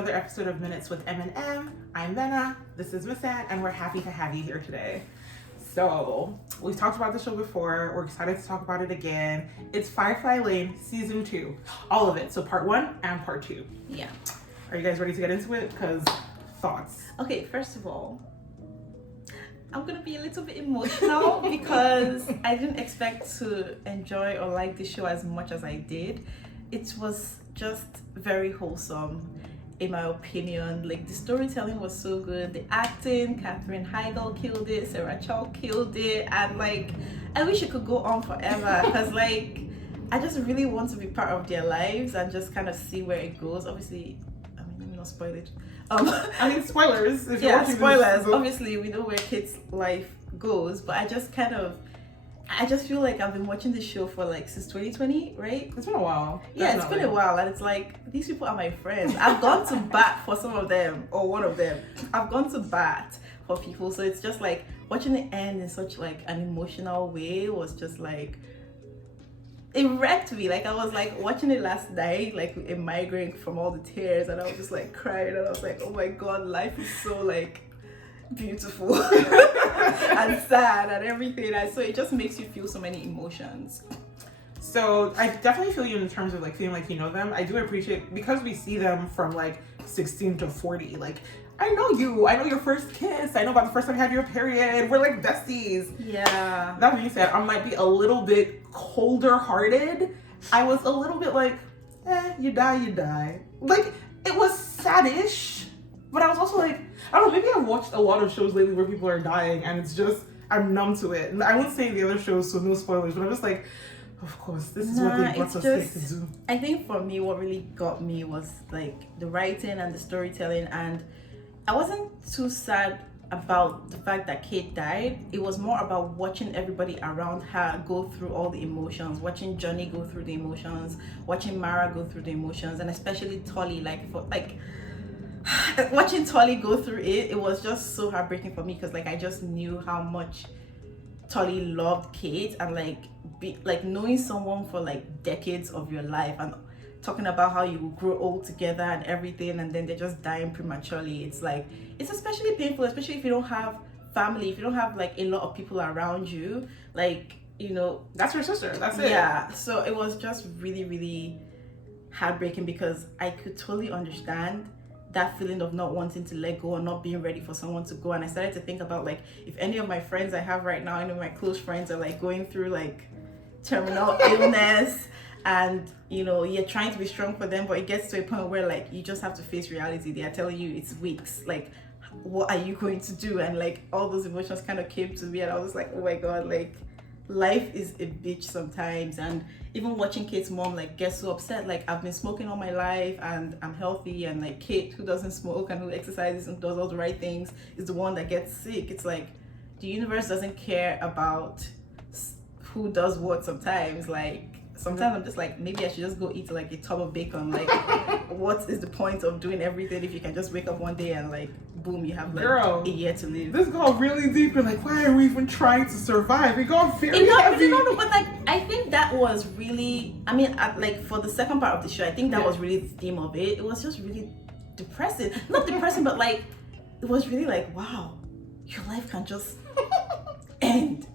another episode of Minutes with M&M. I'm Venna, this is Miss Ann, and we're happy to have you here today. So, we've talked about the show before, we're excited to talk about it again. It's Firefly Lane Season 2, all of it, so Part 1 and Part 2. Yeah. Are you guys ready to get into it? Because, thoughts? Okay, first of all, I'm gonna be a little bit emotional because I didn't expect to enjoy or like the show as much as I did. It was just very wholesome, in my opinion. Like, the storytelling was so good, the acting, Katherine Heigl killed it, Sarah Chow killed it, and like, I wish it could go on forever because like, I just really want to be part of their lives and just kind of see where it goes. Obviously, I mean, let me not spoil it. I mean, spoilers. If you're Yeah, watching spoilers. this, Obviously, we know where kids' life goes, but I just feel like I've been watching this show for like since 2020, right? It's been a while. Yeah, it's been a while, and it's like, these people are my friends. I've gone to bat for some of them, or one of them. I've gone to bat for people, so it's just like watching it end in such like an emotional way was just like, it wrecked me. Like, I was like watching it last night, like a migraine from all the tears, and I was just like crying, and I was like, oh my god, life is so like beautiful and sad and everything, and so it just makes you feel so many emotions. So I definitely feel you in terms of like feeling like you know them. I do appreciate, because we see them from like 16 to 40, like I know you, I know your first kiss, I know about the first time you had your period, we're like besties. Yeah. That being said, I might be a little bit colder hearted. I was a little bit like, you die. Like, it was saddish, but I was also like, I don't know, maybe I've watched a lot of shows lately where people are dying and it's just, I'm numb to it. And I wouldn't say the other shows, so no spoilers, but I'm just like, of course, this is what they brought us here to do. I think for me, what really got me was like the writing and the storytelling, and I wasn't too sad about the fact that Kate died. It was more about watching everybody around her go through all the emotions, watching Johnny go through the emotions, watching Marah go through the emotions, and especially Tully. Watching Tully go through it, it was just so heartbreaking for me because like I just knew how much Tully loved Kate, and like knowing someone for like decades of your life and talking about how you will grow old together and everything, and then they're just dying prematurely. It's like, it's especially painful, especially if you don't have family, if you don't have like a lot of people around you, like, you know, that's your sister, that's it. Yeah, so it was just really, really heartbreaking because I could totally understand that feeling of not wanting to let go and not being ready for someone to go. And I started to think about like, if any of my friends I have right now, any of my close friends are like going through like terminal illness, and you know, you're trying to be strong for them, but it gets to a point where like you just have to face reality. They are telling you it's weeks, like what are you going to do? And like all those emotions kind of came to me, and I was like, oh my god, like life is a bitch sometimes. And even watching Kate's mom like get so upset, like I've been smoking all my life and I'm healthy, and like Kate, who doesn't smoke and who exercises and does all the right things, is the one that gets sick. It's like the universe doesn't care about who does what sometimes. Like sometimes I'm just like, maybe I should just go eat like a tub of bacon. Like, what is the point of doing everything if you can just wake up one day and like, boom, you have like a year to live? This got really deep, and like, why are we even trying to survive? It got very heavy. No, but like, I think that was really, I mean, like for the second part of the show, I think that was really the theme of it. It was just really depressing. Not depressing, but like, it was really like, wow, your life can just end.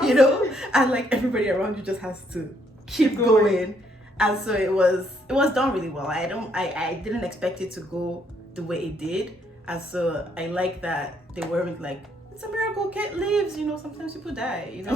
You know? And like everybody around you just has to keep going. And so it was done really well. I didn't expect it to go the way it did, and so I like that they weren't like, it's a miracle, Kate lives, you know, sometimes people die, you know.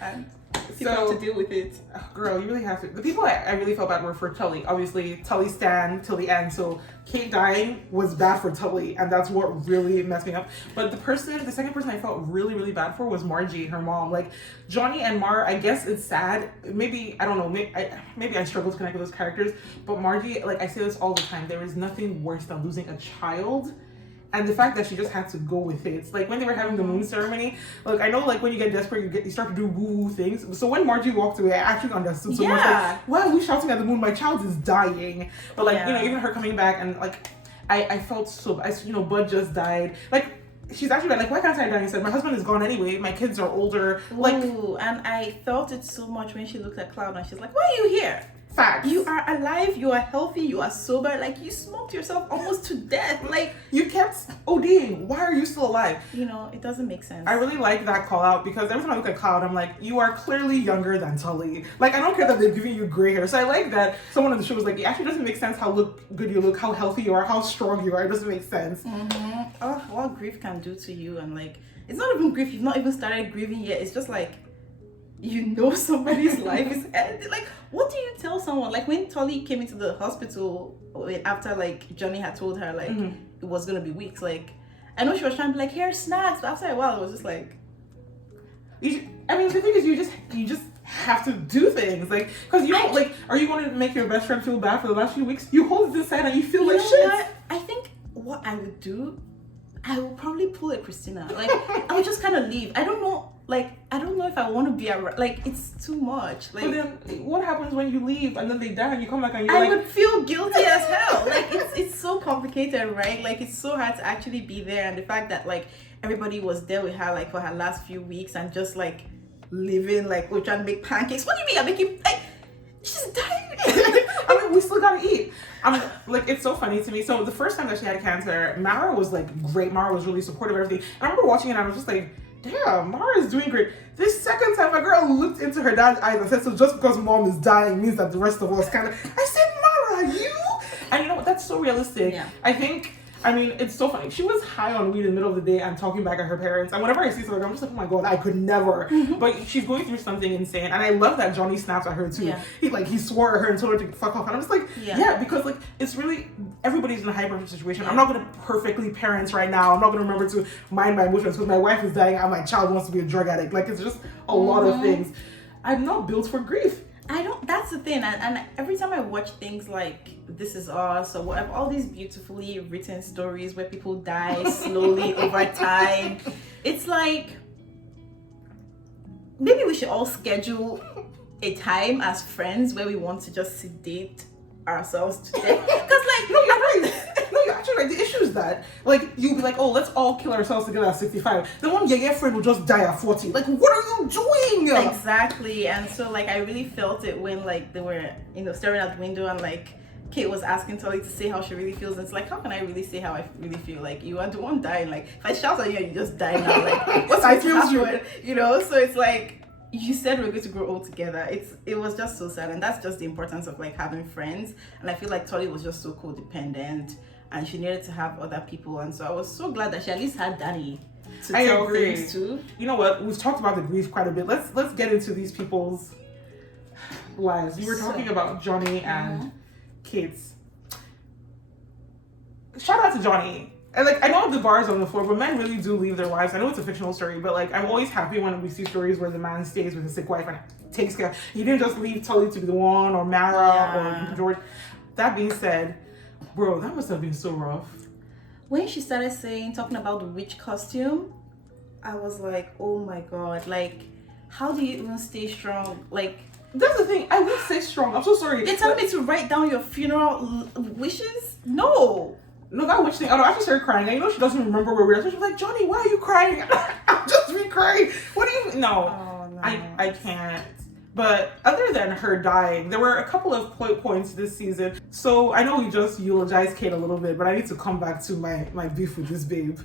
And people have to deal with it. Girl, you really have to. The people I really felt bad were for Tully. Obviously, Tully stan till the end, so Kate dying was bad for Tully, and that's what really messed me up. But the second person I felt really, really bad for was Margie, her mom. Like, Johnny and Marah, I guess it's sad. Maybe, I don't know, maybe I struggle to connect with those characters, but Margie, like I say this all the time, there is nothing worse than losing a child. And the fact that she just had to go with it. It's like when they were having the moon ceremony, like I know like when you get desperate, you start to do woo-woo things. So when Margie walked away, I actually understood so much. Like, why are we shouting at the moon? My child is dying. But like, you know, even her coming back, and like I felt so, you know, Bud just died. Like, she's actually like, why can't I die? He said, my husband is gone anyway. My kids are older. Like, ooh, and I felt it so much when she looked at Cloud and she's like, why are you here? Facts. You are alive, you are healthy, you are sober. Like, you smoked yourself almost to death. Like, you kept ODing. Why are you still alive? You know, it doesn't make sense. I really like that call out because every time I look at Cloud, I'm like, you are clearly younger than Tully. Like, I don't care that they're giving you gray hair. So I like that someone on the show was like, it actually doesn't make sense how good you look, how healthy you are, how strong you are. It doesn't make sense. Oh, what grief can do to you. And like, it's not even grief. You've not even started grieving yet. It's just like, you know, somebody's life is ending. Like, what do you tell someone? Like, when Tully came into the hospital after like Johnny had told her like it was gonna be weeks, like, I know she was trying to be like, here, snacks, but after a while it was just like, I mean, the thing is, you just have to do things, like, because you don't, like, are you going to make your best friend feel bad for the last few weeks? You hold it inside and you feel like shit. What? I think what I would do, I will probably pull a Christina. Like, I would just kind of leave. I don't know. Like, I don't know if I want to be around. Like, it's too much. Like, but then what happens when you leave and then they die and you come back and you're I like, would feel guilty as hell. Like, it's so complicated, right? Like, it's so hard to actually be there. And the fact that like everybody was there with her like for her last few weeks and just like living, like, we're trying to make pancakes. What do you mean I'm making, like, she's dying? I mean, we still gotta eat. I mean, like, it's so funny to me. So the first time that she had cancer, Marah was like great. Marah was really supportive of everything. And I remember watching it and I was just like, damn, Marah is doing great. This second time, my girl looked into her dad's eyes and said, so just because mom is dying means that the rest of us kind of... I said, Marah, you? And you know what? That's so realistic. Yeah. I mean, it's so funny. She was high on weed in the middle of the day and talking back at her parents. And whenever I see something, I'm just like, oh my God, I could never. But she's going through something insane. And I love that Johnny snaps at her too. Yeah. He swore at her and told her to fuck off. And I'm just like, yeah, because like, it's really, everybody's in a high pressure situation. I'm not going to perfectly parent right now. I'm not going to remember to mind my emotions because my wife is dying and my child wants to be a drug addict. Like, it's just a lot of things. I'm not built for grief. That's the thing, and every time I watch things like This Is Us or whatever, all these beautifully written stories where people die slowly over time, it's like, maybe we should all schedule a time as friends where we want to just sedate ourselves to death. Because like, no, you're right. No, you're actually right. The issue is that, like, you'll be like, oh, let's all kill ourselves together at 65. Then one your friend will just die at 40. Like, what are you doing? Exactly. And so, like, I really felt it when, like, they were, you know, staring out the window and, like, Kate was asking Tully to say how she really feels. And it's like, how can I really say how I really feel? Like, you are the one dying. Like, if I shout at you and you just die now, like, what's going to happen? You know? So it's like, you said we're going to grow old together. It was just so sad. And that's just the importance of, like, having friends. And I feel like Tully was just so codependent. And she needed to have other people. And so I was so glad that she at least had Danny to tell things to. You know what? We've talked about the grief quite a bit. Let's get into these people's lives. You were talking about Johnny and Kate's. Shout out to Johnny. And like, I know the bar is on the floor, but men really do leave their wives. I know it's a fictional story, but like, I'm always happy when we see stories where the man stays with his sick wife and takes care. He didn't just leave Tully to be the one, or Marah, or George. That being said, bro, that must have been so rough. When she started talking about the witch costume, I was like, oh my God, like, how do you even stay strong? Like, that's the thing. I would say strong. I'm so sorry. They tell me to write down your funeral wishes? No, that witch thing. I actually started crying. I know she doesn't remember where we were. So she was like, Johnny, why are you crying? I'm just crying. What do you? No, no. I can't. But other than her dying, there were a couple of points this season. So I know we just eulogized Kate a little bit, but I need to come back to my beef with this babe.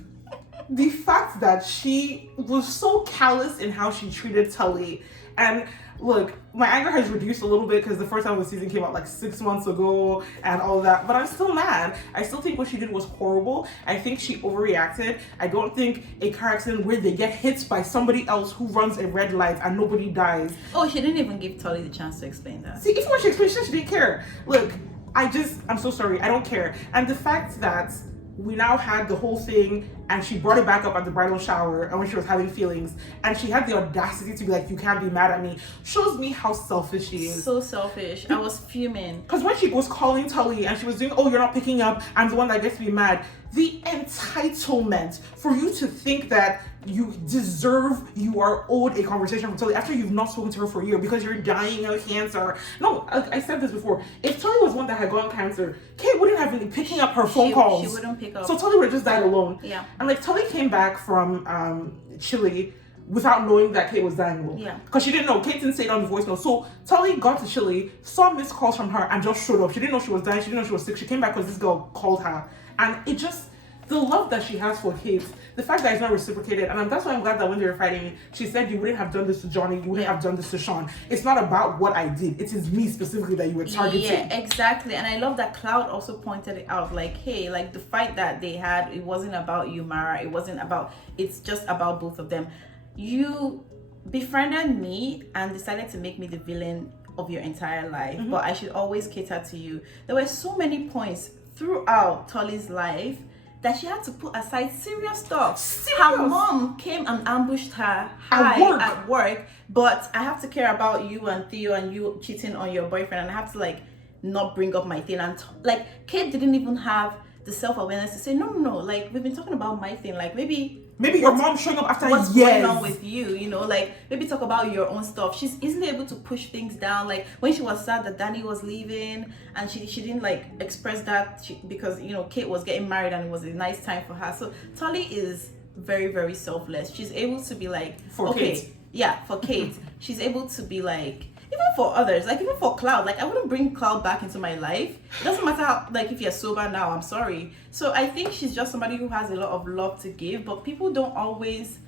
The fact that she was so callous in how she treated Tully. And look, my anger has reduced a little bit because the first time the season came out like 6 months ago and all that, but I'm still mad. I still think what she did was horrible. I think she overreacted. I don't think a car accident where they get hit by somebody else who runs a red light and nobody dies. Oh, she didn't even give Tully the chance to explain that. See, even when she explained, she didn't care. Look, I'm so sorry. I don't care. And the fact that we now had the whole thing and she brought it back up at the bridal shower and when she was having feelings and she had the audacity to be like, you can't be mad at me, shows me how selfish she is. So selfish. I was fuming. Because when she was calling Tully and she was doing, oh, you're not picking up, I'm the one that gets to be mad. The entitlement for you to think that you are owed a conversation from Tully after you've not spoken to her for a year because you're dying of cancer. No, I said this before. If Tully was one that had gotten cancer, Kate wouldn't have been picking up her phone calls. She wouldn't pick up. So Tully would have just died alone. Yeah. And like Tully came back from Chile without knowing that Kate was dying low. Yeah. Because she didn't know. Kate didn't say it on the voice note. So Tully got to Chile, saw missed calls from her, and just showed up. She didn't know she was dying. She didn't know she was sick. She came back because this girl called her. And it just, the love that she has for Kate, the fact that it's not reciprocated, and that's why I'm glad that when they were fighting, she said, you wouldn't have done this to Johnny, you wouldn't have done this to Sean. It's not about what I did. It is me specifically that you were targeting. Yeah, exactly. And I love that Cloud also pointed it out. Like, hey, like the fight that they had, it wasn't about you, Marah. It wasn't about, it's just about both of them. You befriended me and decided to make me the villain of your entire life, but I should always cater to you. There were so many points throughout Tully's life that she had to put aside serious stuff. Her mom came and ambushed her at work, but I have to care about you and Theo and you cheating on your boyfriend, and I have to like not bring up my thing. And like Kate didn't even have the self-awareness to say, no, like we've been talking about my thing, like maybe your mom showing up after what's years. going on with you, you know, like maybe talk about your own stuff. She's easily able to push things down. Like when she was sad that Danny was leaving and she didn't like express that because, you know, Kate was getting married and it was a nice time for her. So Tully is very, very selfless. She's able to be like, for Kate. She's able to be like, even for others, like even for Cloud, like I wouldn't bring Cloud back into my life. It doesn't matter how, like if you're sober now, I'm sorry. So I think she's just somebody who has a lot of love to give, but people don't always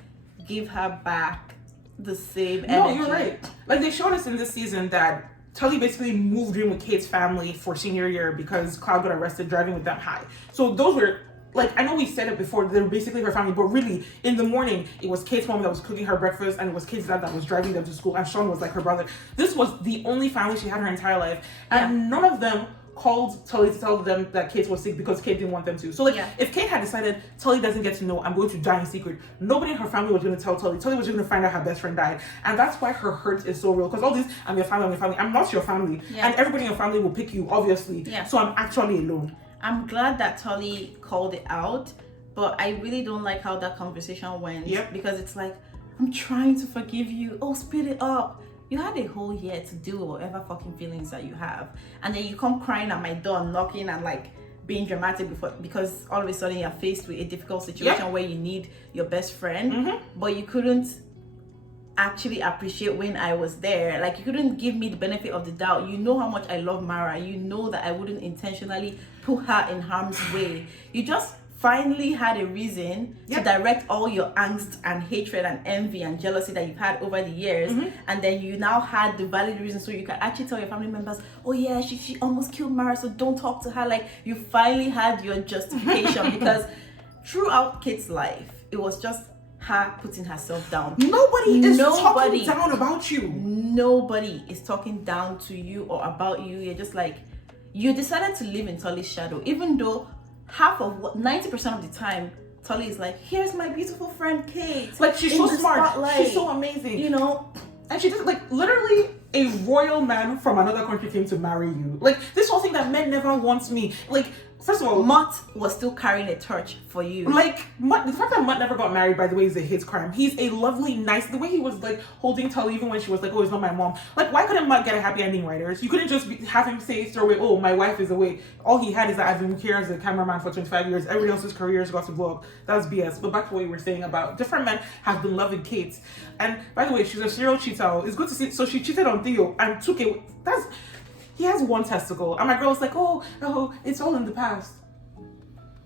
give her back the same energy. No, you're right. Like they showed us in this season that Tully basically moved in with Kate's family for senior year because Cloud got arrested driving with them high. So those were, like, I know we said it before, they were basically her family, but really, in the morning, it was Kate's mom that was cooking her breakfast, and it was Kate's dad that was driving them to school, and Sean was like her brother. This was the only family she had her entire life, and none of them called Tully to tell them that Kate was sick because Kate didn't want them to. So, like, if Kate had decided, Tully doesn't get to know, I'm going to die in secret, nobody in her family was going to tell Tully. Tully was just going to find out her best friend died. And that's why her hurt is so real. Because all this, I'm your family. I'm not your family. And everybody in your family will pick you, obviously. So I'm actually alone. I'm glad that Tully called it out, but I really don't like how that conversation went. Because it's like, I'm trying to forgive you. Oh, speed it up. You had a whole year to deal with whatever fucking feelings that you have. And then you come crying at my door, knocking and like being dramatic because all of a sudden you're faced with a difficult situation where you need your best friend, but you couldn't actually appreciate when I was there. Like you couldn't give me the benefit of the doubt. You know how much I love Marah. You know that I wouldn't intentionally put her in harm's way. You just finally had a reason to direct all your angst and hatred and envy and jealousy that you've had over the years, and then you now had the valid reason so you can actually tell your family members, oh yeah, she almost killed Marah, so don't talk to her. Like you finally had your justification because throughout Kate's life it was just her putting herself down. Nobody is talking down about you. Nobody is talking down to you or about you. You're just like, you decided to live in Tully's shadow, even though 90% of the time Tully is like, here's my beautiful friend Kate. Like she's so smart, she's so amazing, you know. And she just like literally a royal man from another country came to marry you. Like this whole thing that men never want me. Like first of all, Mutt was still carrying a torch for you. Like Mutt, the fact that Mutt never got married, by the way, is a hate crime. He's a lovely, nice. The way he was like holding Tully, even when she was like, "Oh, it's not my mom." Like, why couldn't Mutt get a happy ending, writers? You couldn't just have him say straight away, "Oh, my wife is away." All he had is that I've been here as a cameraman for 25 years. Everybody else's careers got to blow up. That's BS. But back to what you were saying about different men have been loving Kate. And by the way, she's a serial cheater. It's good to see. So she cheated on Theo and took it. He has one testicle, and my girl was like, "Oh, it's all in the past."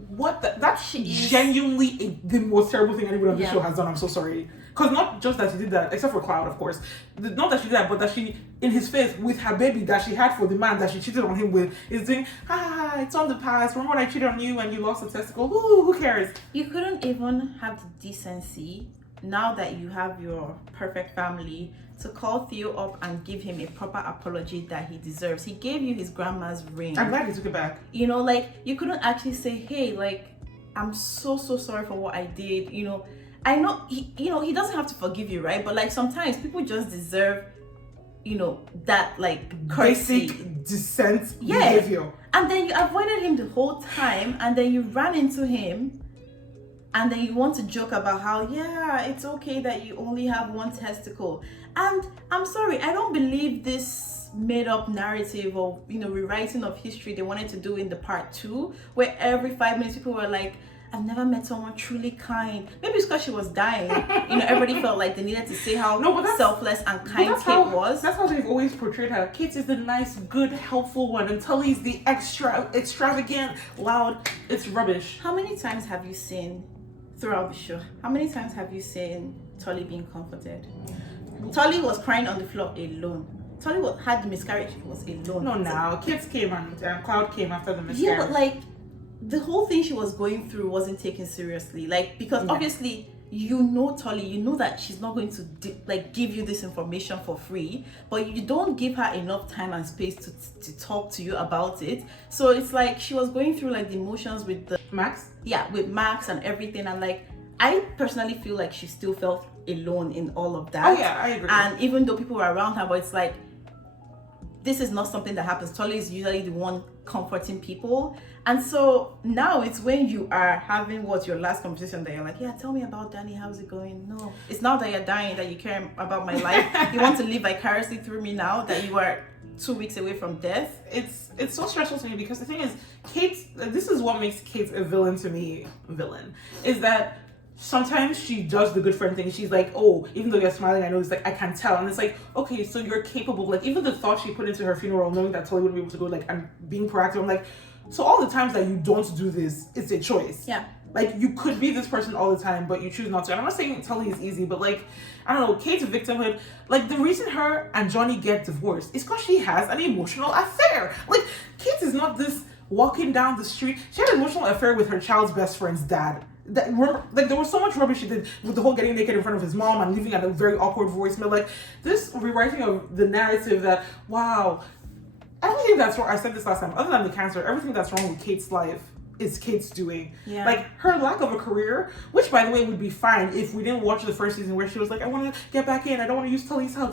What that's genuinely the most terrible thing anybody on this show has done. I'm so sorry. Because not just that she did that, except for Cloud, of course. Not that she did that, but that she, in his face, with her baby that she had for the man that she cheated on him with, is doing, it's on the past. Remember when I cheated on you and you lost a testicle? Ooh, who cares? You couldn't even have the decency, now that you have your perfect family, to call Theo up and give him a proper apology that he deserves. He gave you his grandma's ring. I'm glad he took it back. You know, like, you couldn't actually say, hey, like, I'm so sorry for what I did. You know, I know, he doesn't have to forgive you, right? But, like, sometimes people just deserve, you know, that, like, courtesy. Basic decent behavior. And then you avoided him the whole time, and then you ran into him, and then you want to joke about how, it's okay that you only have one testicle. And I'm sorry, I don't believe this made up narrative of, rewriting of history they wanted to do in the part 2, where every 5 minutes people were like, I've never met someone truly kind. Maybe it's because she was dying. Everybody felt like they needed to say how selfless and kind Kate was. That's how they've always portrayed her. Kate is the nice, good, helpful one, and Tully's the extravagant, loud. It's rubbish. How many times have you seen throughout the show? How many times have you seen Tully being comforted? Tully was crying on the floor alone. Tully had the miscarriage. He was alone. No, now kids came and Cloud came after the miscarriage. Yeah, but like the whole thing she was going through wasn't taken seriously. Like because obviously Tully, you know that she's not going to give you this information for free, but you don't give her enough time and space to talk to you about it. So it's like she was going through like the emotions with the Max. Yeah, with Max and everything, and like I personally feel like she still felt alone in all of that. Oh yeah, I agree. And even though people were around her, but it's like this is not something that happens. Tully is usually the one comforting people. And so now it's when you are having your last conversation that you're like, yeah, tell me about Danny, how's it going? No, it's now that you're dying that you care about my life. You want to live vicariously through me now that you are 2 weeks away from death. It's so stressful to me because the thing is, this is what makes Kate a villain to me. Is that sometimes she does the good friend thing. She's like, oh, even though you're smiling, I know it's like, I can tell. And it's like, okay, so you're capable. Like, even the thought she put into her funeral, knowing that Tully wouldn't be able to go, like, and being proactive, I'm like, so all the times that you don't do this, it's a choice. Yeah. Like, you could be this person all the time, but you choose not to. And I'm not saying Tully is easy, but, like, I don't know, Kate's victimhood, like, the reason her and Johnny get divorced is because she has an emotional affair. Like, Kate is not this walking down the street. She had an emotional affair with her child's best friend's dad. There was so much rubbish she did with the whole getting naked in front of his mom and leaving at a very awkward voicemail. Like, this rewriting of the narrative that, wow, I don't think that's wrong. I said this last time. Other than the cancer, everything that's wrong with Kate's life is Kate's doing. Yeah. Like, her lack of a career, which, by the way, would be fine if we didn't watch the first season where she was like, I want to get back in. I don't want to use Tully's help.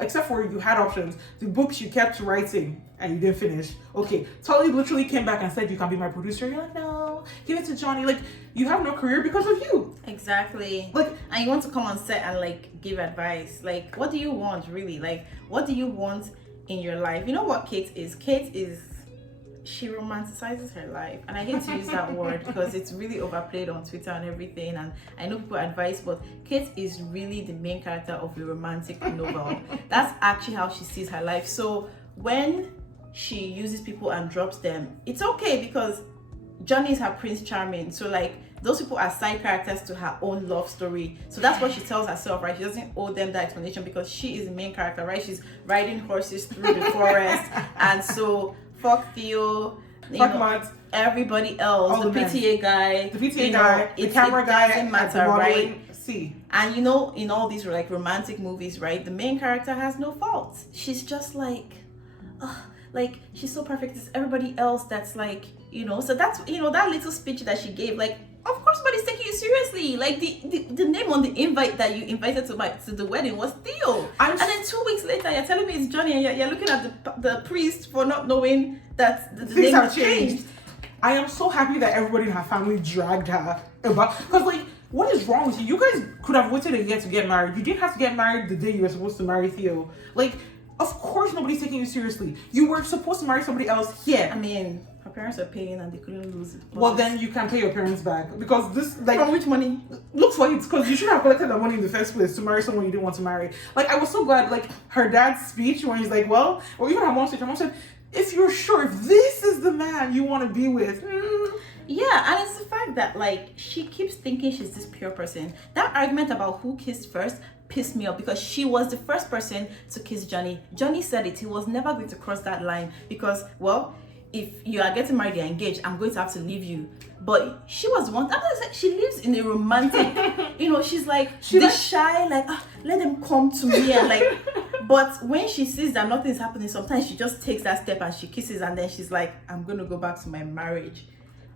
Except for you had options. The books you kept writing and you didn't finish. Okay, Tully literally came back and said, you can be my producer. You're like, no, give it to Johnny. Like, you have no career because of you. Exactly. Like, and you want to come on set and like give advice. Like, what do you want really? Like, what do you want in your life? You know what Kate is? She romanticizes her life, and I hate to use that word because it's really overplayed on Twitter and everything, and I know people advise, but Kate is really the main character of a romantic novel. That's actually how she sees her life. So when she uses people and drops them, it's okay because Johnny is her Prince Charming, so like those people are side characters to her own love story. So that's what she tells herself, right? She doesn't owe them that explanation because she is the main character, right? She's riding horses through the forest, and so fuck Theo, Matt, everybody else, the PTA guy, the camera guy, it doesn't matter, right? See, and in all these like romantic movies, right, the main character has no fault. She's just like, like she's so perfect. It's everybody else that's like, so that's that little speech that she gave, like, of course nobody's taking you seriously. Like the name on the invite that you invited to the wedding was Theo, and then 2 weeks later you're telling me it's Johnny, and you're looking at the priest for not knowing that the name has changed. I am so happy that everybody in her family dragged her about, because like, what is wrong with you? You guys could have waited a year to get married. You didn't have to get married the day you were supposed to marry Theo. Like, of course nobody's taking you seriously. You were supposed to marry somebody else here. I mean, her parents are paying and they couldn't lose it. Well, then you can pay your parents back, because this, like, from which money? Looks like it's because you should have collected that money in the first place to marry someone you didn't want to marry. Like, I was so glad, like, her dad's speech when he's like, well, or even her mom's speech. Her mom said, if you're sure, if this is the man you want to be with. Yeah, and it's the fact that, like, she keeps thinking she's this pure person. That argument about who kissed first pissed me off because she was the first person to kiss Johnny. Johnny said it. He was never going to cross that line because, well, if you are getting married, you're engaged, I'm going to have to leave you. But she was one. She lives in a romantic, she's like, shy, like, let them come to me, and like, but when she sees that nothing's happening, sometimes she just takes that step and she kisses, and then she's like, I'm going to go back to my marriage.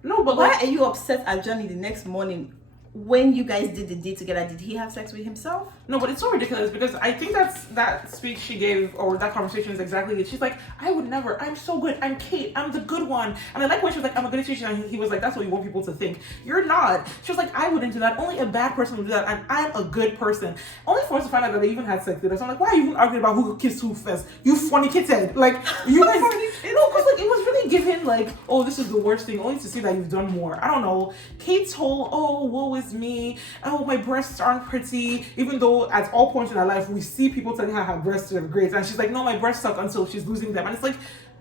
No, but why are you upset at Johnny the next morning? When you guys did the date together, did he have sex with himself? No, but it's so ridiculous because I think that speech she gave, or that conversation, is exactly it. She's like, I would never. I'm so good. I'm Kate. I'm the good one. And I like when she was like, I'm a good teacher, and he was like, that's what you want people to think. You're not. She was like, I wouldn't do that. Only a bad person would do that, and I'm a good person. Only for us to find out that they even had sex with us. I'm like, why are you even arguing about who kissed who first? You funny kid. Like, you guys, because like, it was really really giving like, oh, this is the worst thing, only to see that you've done more. I don't know. Kate's whole, oh, woe is me. Oh, my breasts aren't pretty. Even though at all points in her life, we see people telling her breasts are great. And she's like, no, my breasts suck, until she's losing them. And it's like,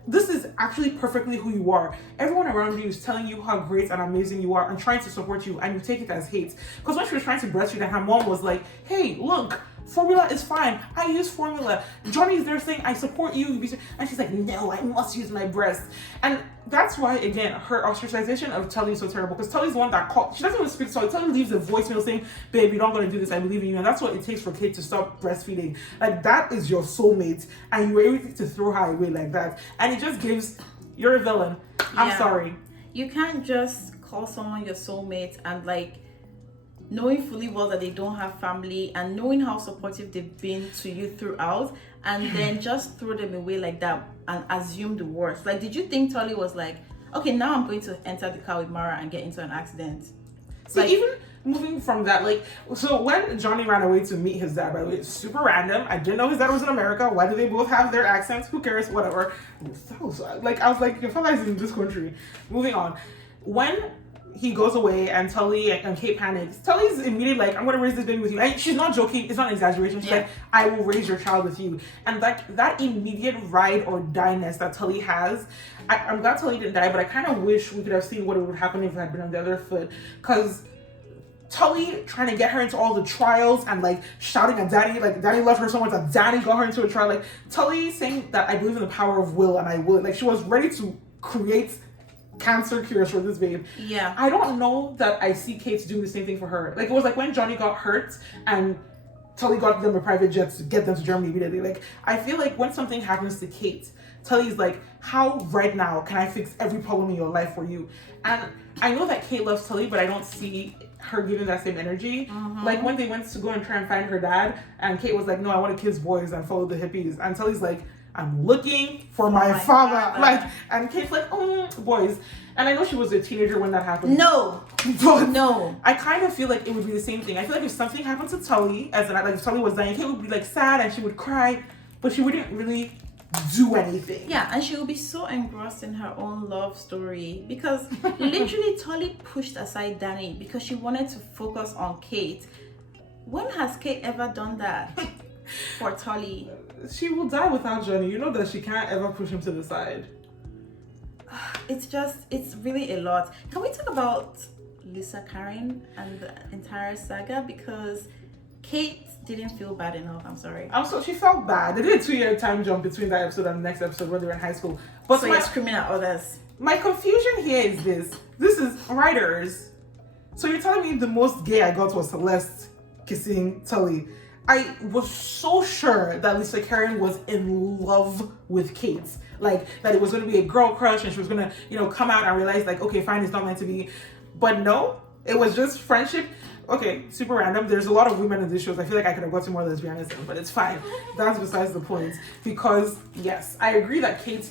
this is actually perfectly who you are. Everyone around you is telling you how great and amazing you are and trying to support you, and you take it as hate. Because when she was trying to breastfeed, and her mom was like, hey, look, formula is fine. I use formula. Johnny's there saying, I support you. And she's like, no, I must use my breast. And that's why, again, her ostracization of Tully is so terrible. Because Tully's the one that called. She doesn't even speak to Tully. Tully leaves a voicemail saying, babe, you're not going to do this. I believe in you. And that's what it takes for Kate to stop breastfeeding. Like, that is your soulmate. And you were able to throw her away like that. And it just gives, you're a villain. I'm sorry. You can't just call someone your soulmate and like, knowing fully well that they don't have family and knowing how supportive they've been to you throughout, and then just throw them away like that and assume the worst. Like, did you think Tully was like, okay, now I'm going to enter the car with Marah and get into an accident? See, like, even moving from that, like, so when Johnny ran away to meet his dad, by the way, it's super random. I didn't know his dad was in America. Why do they both have their accents? Who cares? Whatever. Like, I was like, your father is in this country. Moving on. When he goes away and Tully and Kate panics, Tully's immediately like, I'm going to raise this baby with you. And she's not joking. It's not an exaggeration. She's like, I will raise your child with you. And like that immediate ride or die-ness that Tully has, I'm glad Tully didn't die, but I kind of wish we could have seen what would happen if it had been on the other foot. Because Tully trying to get her into all the trials and like shouting at Daddy, like Daddy loved her so much that Daddy got her into a trial. Like Tully saying that I believe in the power of will and I would. Like she was ready to create cancer cures for this babe. Yeah. I don't know that I see Kate doing the same thing for her. Like it was like when Johnny got hurt and Tully got them a private jet to get them to Germany immediately. Like I feel like when something happens to Kate, Tully's like, how right now can I fix every problem in your life for you? And I know that Kate loves Tully, but I don't see her giving that same energy. Like when they went to go and try and find her dad, and Kate was like, no, I want to kiss boys and follow the hippies. And Tully's like, I'm looking for my father. Like, and Kate's like, oh, boys. And I know she was a teenager when that happened. No. But no. I kind of feel like it would be the same thing. I feel like if something happened to Tully, as in, like if Tully was dying, Kate would be like sad and she would cry, but she wouldn't really do anything. Yeah, and she will be so engrossed in her own love story because literally Tully pushed aside Danny because she wanted to focus on Kate. When has Kate ever done that for Tully? She will die without Johnny. You know that she can't ever push him to the side. It's really a lot. Can we talk about Lisa Karen and the entire saga? Because Kate didn't feel bad enough. I'm sorry. She felt bad. They did a 2-year time jump between that episode and the next episode when they were in high school. But so you're screaming at others. My confusion here is this. This is writers. So you're telling me the most gay I got was Celeste kissing Tully. I was so sure that Lisa Karen was in love with Kate. Like, that it was going to be a girl crush and she was going to, come out and realize, like, okay, fine, it's not meant to be. But no, it was just friendship. Okay, super random. There's a lot of women in these shows. I feel like I could have gotten more lesbianism, but it's fine. That's besides the point. Because, yes, I agree that Kate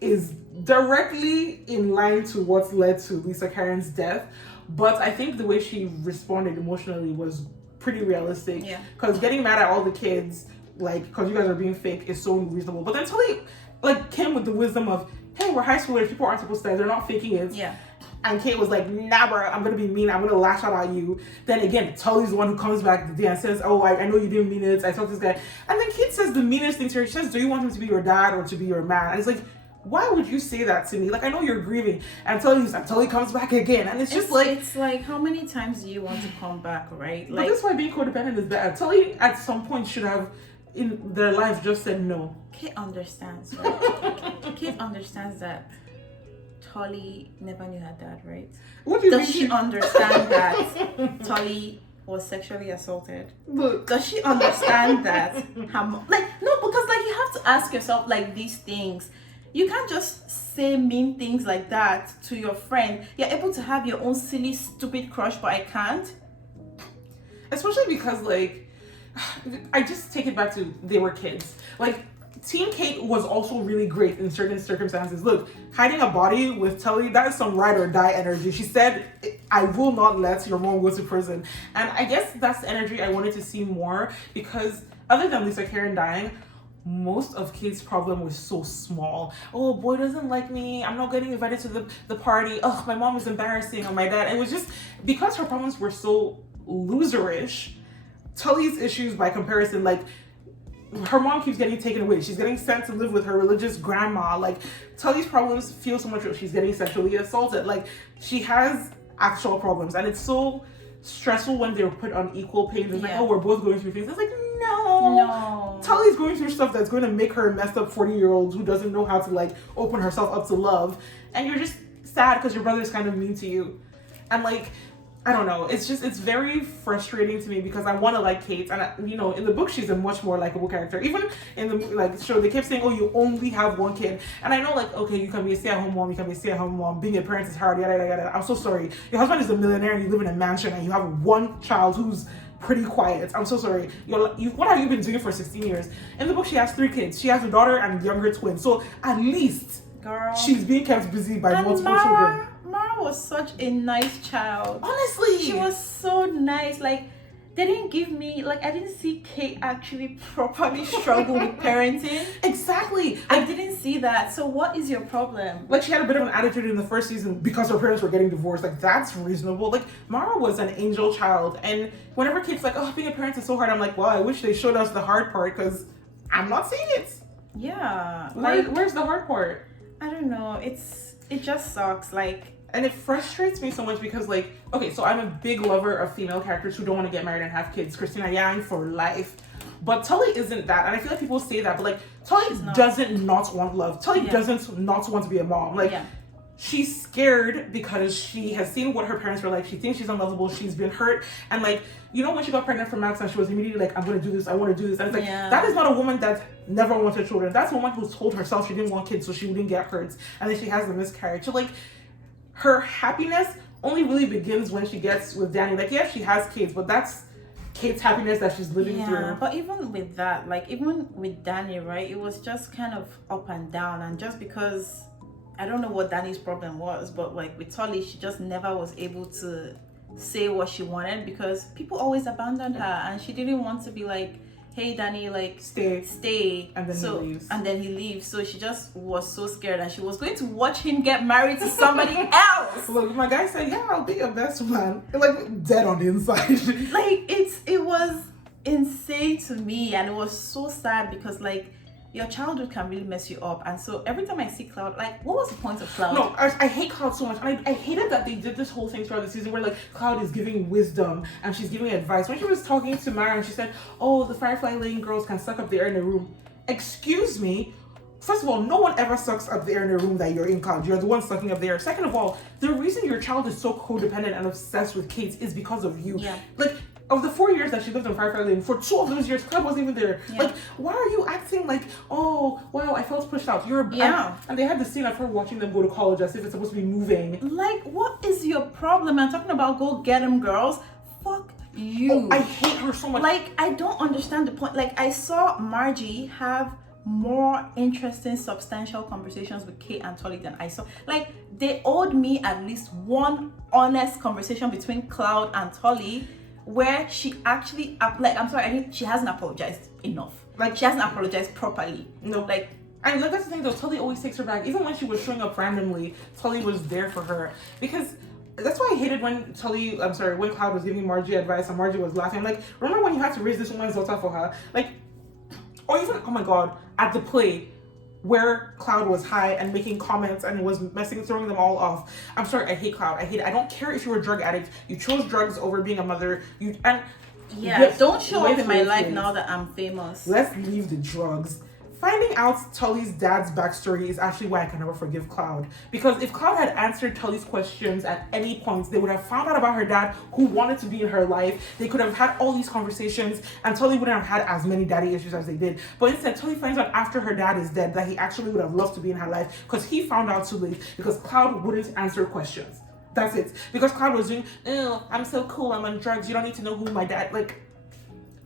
is directly in line to what led to Lisa Karen's death. But I think the way she responded emotionally was pretty realistic. Yeah. Because getting mad at all the kids, like, because you guys are being fake, is so reasonable. But then Tully, like, came with the wisdom of, hey, we're high schoolers. People aren't supposed to die. They're not faking it. Yeah. And Kate was like, nah, bro, I'm going to be mean. I'm going to lash out at you. Then again, Tully's the one who comes back the day and says, oh, I know you didn't mean it. I talked to this guy. And then Kate says the meanest thing to her. She says, do you want him to be your dad or to be your man? And it's like, why would you say that to me? Like, I know you're grieving. And Tully comes back again. And it's just like... It's like, how many times do you want to come back, right? Like, but that's why being codependent is bad. Tully, at some point, should have, in their life, just said no. Kate understands, right? Kate understands that Tully never knew her dad, right? What do you Does she understand that Tully was sexually assaulted? Look. Does she understand that? No, because like you have to ask yourself like these things. You can't just say mean things like that to your friend. You're able to have your own silly, stupid crush, but I can't. Especially because, like, I just take it back to they were kids. Like, Teen Kate was also really great in certain circumstances. Look, hiding a body with Tully, that is some ride or die energy. She said, I will not let your mom go to prison. And I guess that's the energy I wanted to see more because other than Lisa Karen dying, most of Kate's problem was so small. Oh, boy doesn't like me. I'm not getting invited to the party. Oh, my mom is embarrassing. Or my dad. It was just because her problems were so loserish. Tully's issues, by comparison, like her mom keeps getting taken away. She's getting sent to live with her religious grandma. Like Tully's problems feel so much. She's getting sexually assaulted. Like she has actual problems, and it's so stressful when they're put on equal pain. It's like, oh, we're both going through things. It's like, no. Tully's going through stuff that's going to make her a messed up 40-year-old who doesn't know how to like open herself up to love, and you're just sad because your brother's kind of mean to you, and like, I don't know. It's very frustrating to me because I want to like Kate, and you know, in the book she's a much more likable character. Even in the like show, they kept saying, "Oh, you only have one kid," and I know like, okay, you can be a stay-at-home mom, you can be a stay-at-home mom. Being a parent is hard. Yada yada yada. I'm so sorry. Your husband is a millionaire, and you live in a mansion, and you have one child who's pretty quiet. I'm so sorry. What have you been doing for 16 years? In the book, she has 3 kids. She has a daughter and younger twin. So at least, girl, she's being kept busy by multiple children. Marah was such a nice child. Honestly, she was so nice. Like they didn't give me like I didn't see Kate actually properly struggle with parenting. Exactly. I didn't see that. So what is your problem? Like she had a bit of an attitude in the first season because her parents were getting divorced. Like that's reasonable. Like Marah was an angel child, and whenever Kate's like, "Oh, being a parent is so hard," I'm like, "Well, I wish they showed us the hard part because I'm not seeing it." Yeah. Where's the hard part? I don't know. It just sucks. Like. And it frustrates me so much because, like, okay, so I'm a big lover of female characters who don't want to get married and have kids. Christina Yang for life. But Tully isn't that. And I feel like people say that, but, like, Tully doesn't not want love. Tully doesn't not want to be a mom. Like, she's scared because she has seen what her parents were like. She thinks she's unlovable. She's been hurt. And, like, you know when she got pregnant from Max and she was immediately like, I'm going to do this. I want to do this. And it's like, that is not a woman that never wanted children. That's a woman who told herself she didn't want kids so she wouldn't get hurt. And then she has the miscarriage. So, like, her happiness only really begins when she gets with Danny. Like, yeah, she has kids, but that's Kate's happiness that she's living through. But even with that, like, even with Danny, right, it was just kind of up and down. And just because, I don't know what Danny's problem was, but, like, with Tully, she just never was able to say what she wanted because people always abandoned her. And she didn't want to be like, hey Danny, like stay, and then he leaves. And then he leaves. So she just was so scared and she was going to watch him get married to somebody else. Look, my guy said, yeah, I'll be your best man. Like dead on the inside. Like it was insane to me, and it was so sad because like your childhood can really mess you up. And so every time I see Cloud, like, what was the point of Cloud? No, I hate Cloud so much. I hated that they did this whole thing throughout the season where, like, Cloud is giving wisdom and she's giving advice. When she was talking to Marah and she said, oh, the Firefly Lane girls can suck up the air in the room. Excuse me? First of all, no one ever sucks up the air in a room that you're in, Cloud. You're the one sucking up the air. Second of all, the reason your child is so codependent and obsessed with Kate is because of you. Yeah. Like, of the 4 years that she lived in Firefly Lane, for 2 of those years, Cloud wasn't even there. Yeah. Like, why are you acting like, oh, wow, I felt pushed out? You're and they had the scene of her watching them go to college as if it's supposed to be moving. Like, what is your problem? I'm talking about go get them, girls. Fuck you. Oh, I hate her so much. Like, I don't understand the point. Like, I saw Margie have more interesting, substantial conversations with Kate and Tully than I saw. Like, they owed me at least one honest conversation between Cloud and Tully where she actually, like, I'm sorry, I think she hasn't apologized enough. Like, she hasn't apologized properly. No. Like, and that's the thing though, Tully always takes her back. Even when she was showing up randomly, Tully was there for her. Because that's why I hated when when Cloud was giving Margie advice and Margie was laughing. Like, remember when you had to raise this woman's daughter for her? Like, or even, oh my God, at the play, where Cloud was high and making comments and was throwing them all off. I'm sorry, I hate Cloud. I hate it. I don't care if you're a drug addict. You chose drugs over being a mother. Don't show up in my life now that I'm famous. Let's leave the drugs. Finding out Tully's dad's backstory is actually why I can never forgive Cloud. Because if Cloud had answered Tully's questions at any point, they would have found out about her dad who wanted to be in her life. They could have had all these conversations and Tully wouldn't have had as many daddy issues as they did. But instead, Tully finds out after her dad is dead that he actually would have loved to be in her life because he found out too late because Cloud wouldn't answer questions. That's it. Because Cloud was doing, oh, I'm so cool, I'm on drugs, you don't need to know who my dad, like,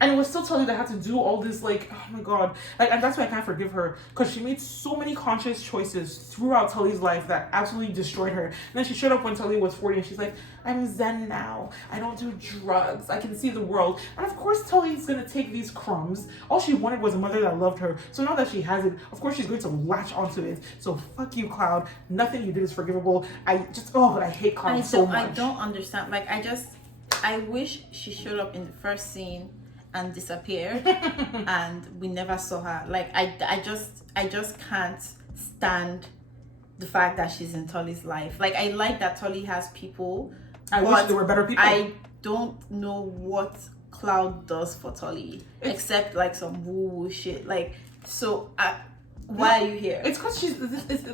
And it was still Tully that had to do all this, like, oh my god. Like, and that's why I can't forgive her. Because she made so many conscious choices throughout Tully's life that absolutely destroyed her. And then she showed up when Tully was 40 and she's like, I'm zen now. I don't do drugs. I can see the world. And of course Tully's going to take these crumbs. All she wanted was a mother that loved her. So now that she has it, of course she's going to latch onto it. So fuck you, Cloud. Nothing you did is forgivable. I hate Cloud so much. I don't understand. Like, I wish she showed up in the first scene and disappeared and we never saw her. Like, I just can't stand the fact that she's in Tully's life. Like, I like that Tully has people. I wish there were better people. I don't know what Cloud does for Tully except like some woo-woo shit. Like, so why are you here? It's because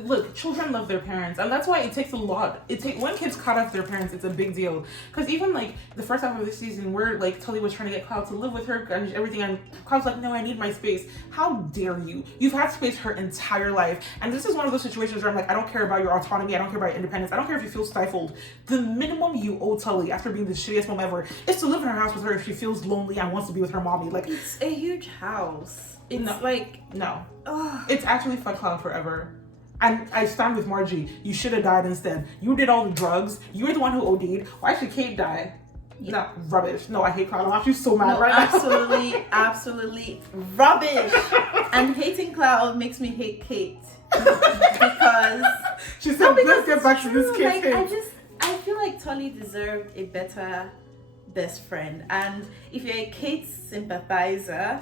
look, children love their parents, and that's why it takes a lot. When kids cut off their parents, it's a big deal. Because even like the first half of this season, where like Tully was trying to get Cloud to live with her and everything, and Cloud's like, no, I need my space. How dare you? You've had space her entire life, and this is one of those situations where I'm like, I don't care about your autonomy, I don't care about your independence, I don't care if you feel stifled. The minimum you owe Tully after being the shittiest mom ever is to live in her house with her if she feels lonely and wants to be with her mommy. Like, it's a huge house. It's no. It's actually fuck Cloud forever. And I stand with Margie. You should have died instead. You did all the drugs. You were the one who OD'd. Why should Kate die? Yeah. No, rubbish. No, I hate Cloud. I'm actually so mad right now. Absolutely rubbish. And hating Cloud makes me hate Kate. Because she said, let's get back to this kid. Like, I feel like Tully deserved a better best friend. And if you're a Kate sympathizer,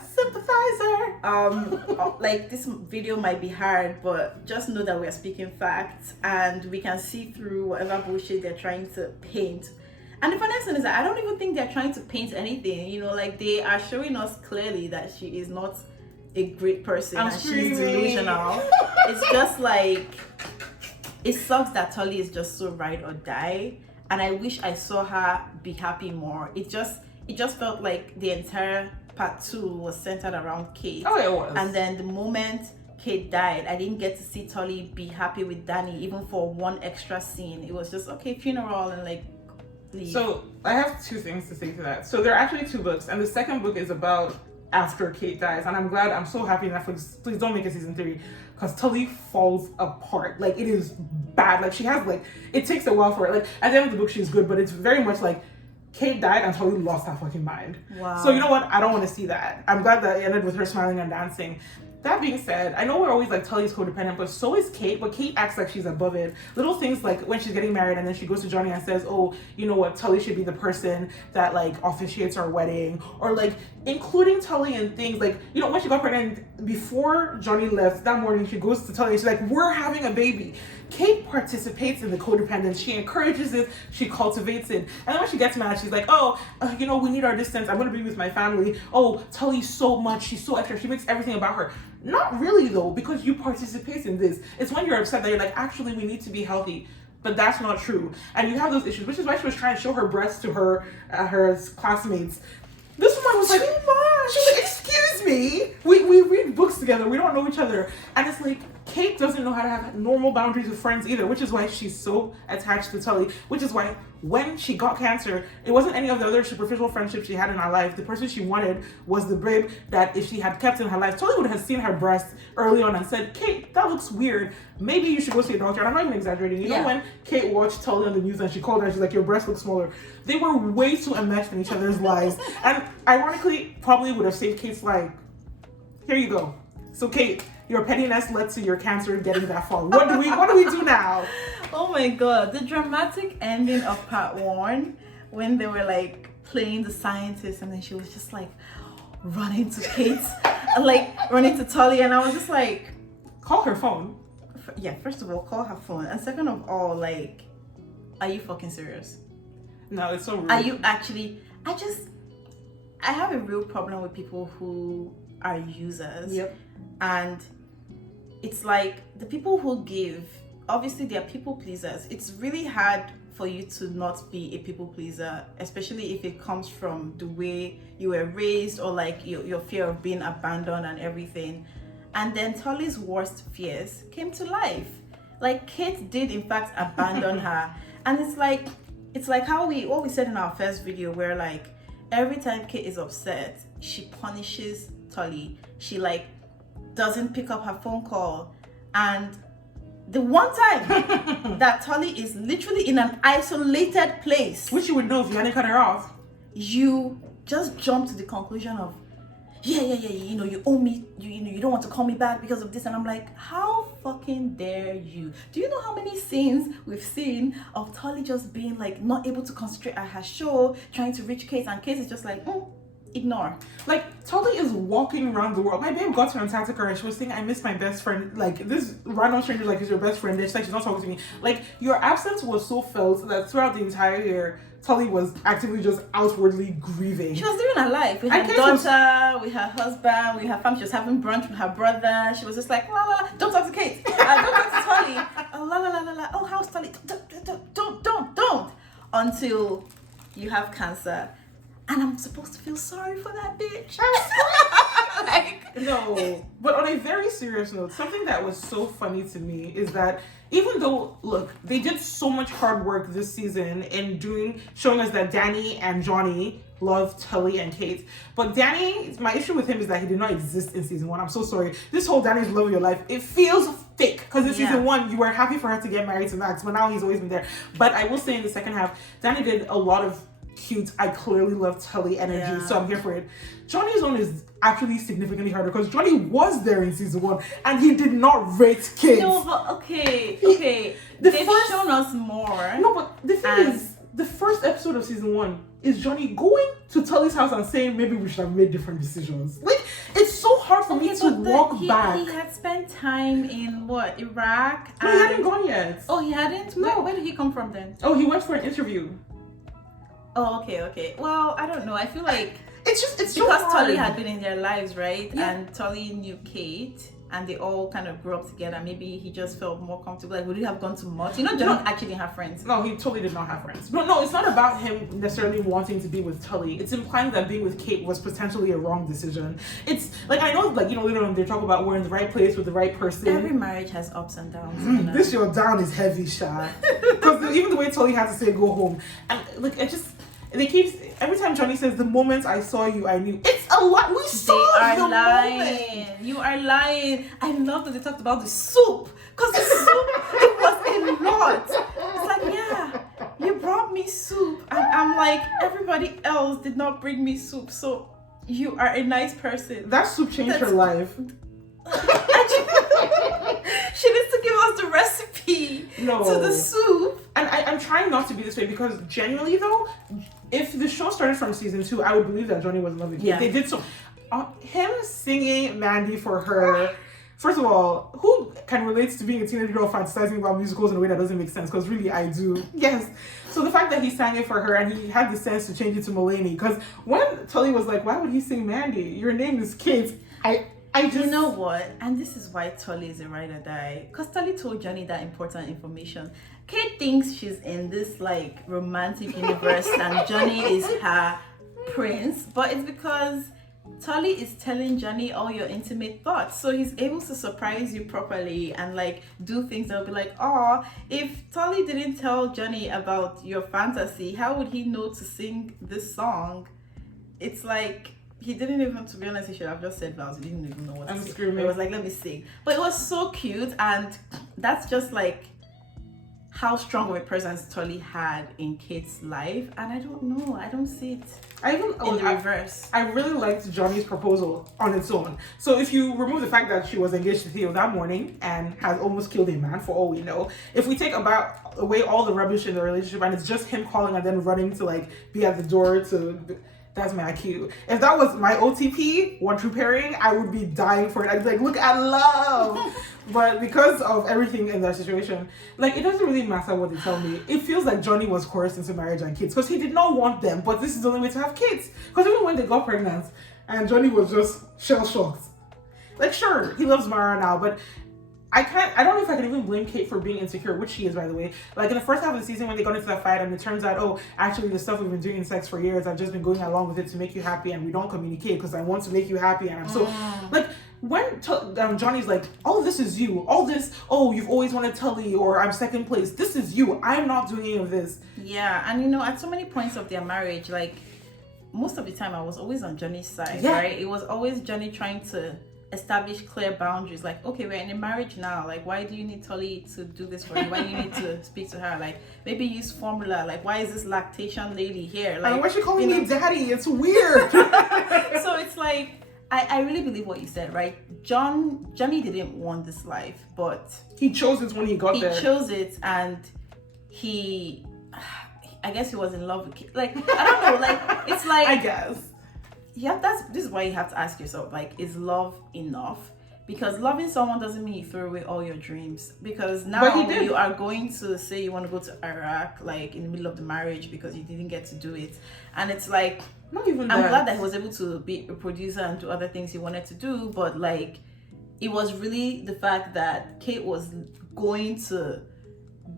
like, this video might be hard, but just know that we are speaking facts and we can see through whatever bullshit they're trying to paint. And the funniest thing is that I don't even think they're trying to paint anything, you know, like, they are showing us clearly that she is not a great person and she's delusional. It's just like, it sucks that Tully is just so ride or die. And I wish I saw her be happy more. It just felt like the entire part 2 was centered around Kate. Oh, it was. And then the moment Kate died, I didn't get to see Tully be happy with Danny even for one extra scene. It was just, okay, funeral and like, leave. So I have 2 things to say to that. So there are actually 2 books, and the second book is about after Kate dies. And I'm so happy Netflix, please don't make a season 3. Because Tully falls apart. Like, it is bad. Like, she has, like, it takes a while for her. Like, at the end of the book, she's good, but it's very much like Kate died and Tully lost her fucking mind. Wow. So, you know what? I don't want to see that. I'm glad that it ended with her smiling and dancing. That being said, I know we're always like Tully's codependent, but so is Kate. But Kate acts like she's above it. Little things like when she's getting married and then she goes to Johnny and says, oh, you know what, Tully should be the person that like officiates our wedding. Or like including Tully in things like, you know, when she got pregnant, before Johnny left, that morning she goes to Tully and she's like, we're having a baby. Kate participates in the codependence. She encourages it. She cultivates it. And then when she gets mad, she's like, oh, you know, we need our distance. I'm going to be with my family. Oh, Tully's so much. She's so extra. She makes everything about her. Not really, though, because you participate in this. It's when you're upset that you're like, actually, we need to be healthy. But that's not true. And you have those issues, which is why she was trying to show her breasts to her classmates. This woman was like, she's like, excuse me, we read books together, we don't know each other. And it's like, Kate doesn't know how to have normal boundaries with friends either, which is why she's so attached to Tully, which is why when she got cancer, it wasn't any of the other superficial friendships she had in her life. The person she wanted was the babe that if she had kept in her life, Tully would have seen her breasts early on and said, Kate, that looks weird. Maybe you should go see a doctor. And I'm not even exaggerating. You know when Kate watched Tully on the news and she called her and she's like, your breasts look smaller. They were way too enmeshed in each other's lives. And ironically, probably would have saved Kate's life. Here you go. So Kate, your pettiness led to your cancer getting that far. What do we do now? Oh my god, the dramatic ending of part 1 when they were like playing the scientist and then she was just like running to Kate, like running to Tully, and I was just like, call her phone. Yeah, first of all, call her phone, and second of all, like, are you fucking serious? No, it's so rude. Are you actually? I have a real problem with people who are users. Yep. And it's like the people who give, obviously they're people pleasers. It's really hard for you to not be a people pleaser, especially if it comes from the way you were raised or like your fear of being abandoned and everything. And then Tully's worst fears came to life. Like, Kate did in fact abandon her. And it's like how what we said in our first video, where like every time Kate is upset, she punishes Tully. She like doesn't pick up her phone call, and the one time that Tully is literally in an isolated place, which you would know if you hadn't cut her off, you just jump to the conclusion of, yeah, you know, you owe me, you don't want to call me back because of this. And I'm like, how fucking dare you? Do you know how many scenes we've seen of Tully just being like not able to concentrate at her show, trying to reach Kate, and Kate is just like, ignore. Like, Tully is walking around the world. My babe got to Antarctica and she was saying, I miss my best friend. Like, this random stranger, like, is your best friend. She's like, she's not talking to me. Like, your absence was so felt that throughout the entire year, Tully was actively just outwardly grieving. She was living her life with her daughter, with her husband, with her family. She was having brunch with her brother. She was just like, la la la, don't talk to Kate. Don't talk to Tully. La la la la la. Oh, how's Tully? Don't. Until you have cancer. And I'm supposed to feel sorry for that bitch. Like, no. But on a very serious note, something that was so funny to me is that even though, look, they did so much hard work this season in showing us that Danny and Johnny love Tully and Kate. But Danny, my issue with him is that he did not exist in season 1. I'm so sorry. This whole Danny's love of your life, it feels fake. Because in season 1, you were happy for her to get married to Max, but now he's always been there. But I will say in the second half, Danny did a lot of cute, I clearly love Tully energy, so I'm here for it. Johnny's one is actually significantly harder because Johnny was there in season 1 and he did not rate Kate. No, but okay. They've shown us more. No, but the thing is, the first episode of season 1 is Johnny going to Tully's house and saying maybe we should have made different decisions. Like, it's so hard for me to walk back. He had spent time in what, Iraq? No, he hadn't gone yet. Oh, he hadn't? No. Where did he come from then? Oh, he went for an interview. Oh, okay. Well, I don't know. I feel like it's because so Tully had been in their lives, right? Yeah. And Tully knew Kate, and they all kind of grew up together. Maybe he just felt more comfortable. Like, would he have gone to Mott? You know, Johnny actually didn't have friends. No, he totally did not have friends. But no, it's not about him necessarily wanting to be with Tully. It's implying that being with Kate was potentially a wrong decision. It's like, I know, like, you know, later on they talk about we're in the right place with the right person. Every marriage has ups and downs. This your down is heavy, Sha. Because even the way Tully had to say go home, and like, they keep, every time Johnny says, the moment I saw you, I knew. It's a lot. We saw the lying. Moment. You are lying. I love that they talked about the soup. Because the soup, it was a lot. It's like, yeah, you brought me soup. And I'm like, everybody else did not bring me soup. So you are a nice person. That soup changed her life. She needs to give us the recipe to the soup. And I'm trying not to be this way because genuinely though, if the show started from season 2, I would believe that Johnny was in love with Kate. Yeah. They did so. Him singing Mandy for her. First of all, who can relate to being a teenage girl fantasizing about musicals in a way that doesn't make sense? Because really, I do. Yes. So the fact that he sang it for her and he had the sense to change it to Mulaney. Because when Tully was like, why would he sing Mandy? Your name is Kate. I just... You know what? And this is why Tully is a ride or die. Because Tully told Johnny that important information. Kate thinks she's in this like romantic universe and Johnny is her prince. But it's because Tully is telling Johnny all your intimate thoughts. So he's able to surprise you properly and like do things that will be like, oh, if Tully didn't tell Johnny about your fantasy, how would he know to sing this song? It's like... He didn't even, to be honest, he should have just said vows. He didn't even know what to say. It was like, let me sing. But it was so cute, and that's just like how strong of a presence Tully had in Kate's life. And I don't know, I don't see it in the reverse. I really liked Johnny's proposal on its own. So if you remove the fact that she was engaged to Theo that morning and has almost killed a man for all we know, if we take away all the rubbish in the relationship and it's just him calling and then running to like be at the door to... That's my IQ. If that was my OTP, One True Pairing, I would be dying for it. I'd be like, look at love. But because of everything in that situation, like, it doesn't really matter what they tell me. It feels like Johnny was coerced into marriage and kids because he did not want them, but this is the only way to have kids. Because even when they got pregnant and Johnny was just shell-shocked. Like, sure, he loves Marah now, but I don't know if I can even blame Kate for being insecure, which she is, by the way. Like, in the first half of the season when they got into that fight and it turns out, oh, actually the stuff we've been doing in sex for years, I've just been going along with it to make you happy and we don't communicate because I want to make you happy and I'm so... Like, when Johnny's like, all this is you, all this, oh, you've always wanted Tully or I'm second place, this is you, I'm not doing any of this. Yeah, and you know, at so many points of their marriage, like, most of the time I was always on Johnny's side, Yeah. right? It was always Johnny trying to establish clear boundaries. Like, okay, we're in a marriage now. Like, why do you need Tully to do this for you? Why do you need to speak to her? Like, maybe use formula. Like, why is this lactation lady here? Like, why is she calling you me daddy? It's weird. So it's like, I really believe what you said, right? Johnny didn't want this life, but he chose it when he got there. He chose it, and I guess he was in love with Kate. Like, I don't know, like, it's like, I guess. Yeah, this is why you have to ask yourself, like, is love enough? Because loving someone doesn't mean you throw away all your dreams. Because now you are going to say you want to go to Iraq, like, in the middle of the marriage because you didn't get to do it. And it's like, not even I'm glad that he was able to be a producer and do other things he wanted to do, but like, it was really the fact that Kate was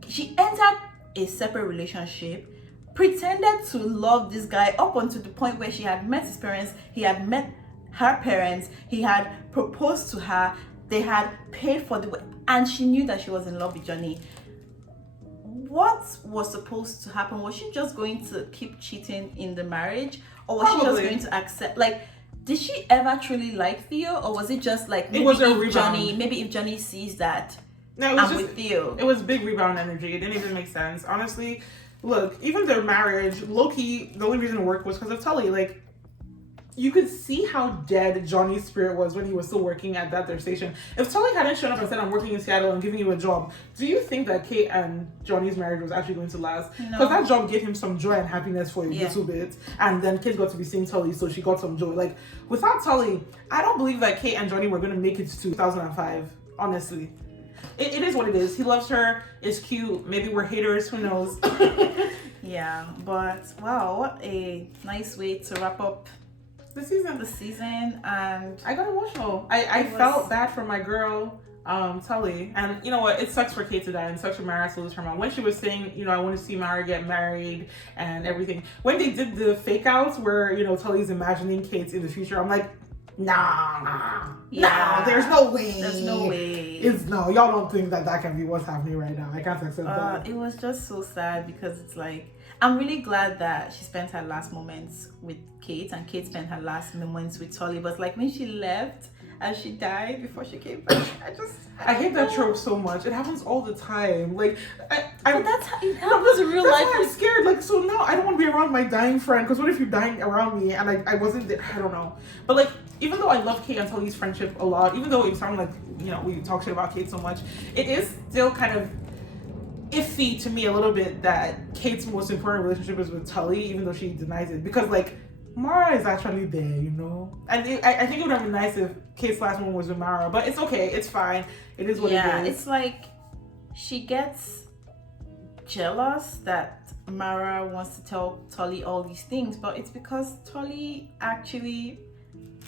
she entered a separate relationship, pretended to love this guy up until the point where she had met his parents, he had met her parents, he had proposed to her, they had paid for the, and she knew that she was in love with Johnny. What was supposed to happen? Was she just going to keep cheating in the marriage, or was she just going to accept? Like, did she ever truly like Theo, or was it just like maybe if Johnny sees that I'm with Theo? It was big rebound energy. It didn't even make sense, honestly. Look, even their marriage, low-key, the only reason it worked was because of Tully. Like, you could see how dead Johnny's spirit was when he was still working at their station. If Tully hadn't shown up and said, I'm working in Seattle and giving you a job, do you think that Kate and Johnny's marriage was actually going to last? Because that job gave him some joy and happiness for a little bit. And then Kate got to be seeing Tully, so she got some joy. Like, without Tully, I don't believe that Kate and Johnny were going to make it to 2005, honestly. It is what it is. He loves her. It's cute. Maybe we're haters. Who knows? Yeah, but wow, what a nice way to wrap up the season. And I got emotional. I felt bad for my girl, Tully. And you know what? It sucks for Kate to die and it sucks for Marah to lose her mom. When she was saying, you know, I want to see Marah get married and everything. When they did the fake outs where, you know, Tully's imagining Kate's in the future, I'm like, nah, there's no way. Y'all don't think that can be what's happening right now. I can't accept that. It was just so sad because it's like, I'm really glad that she spent her last moments with Kate and Kate spent her last moments with Tully. But like when she left and she died before she came back, I hate that trope so much. It happens all the time. Like, but that's how it happens in real life. I'm scared. Like, so now I don't want to be around my dying friend. Because what if you're dying around me and I wasn't there? I don't know. But like, even though I love Kate and Tully's friendship a lot, even though it sounded like, you know, we talk shit about Kate so much, it is still kind of iffy to me a little bit that Kate's most important relationship is with Tully, even though she denies it. Because like, Marah is actually there, you know? And I think it would have been nice if Kate's last one was with Marah, but it's okay, it's fine. It is what it is. Yeah, it's like she gets jealous that Marah wants to tell Tully all these things, but it's because Tully actually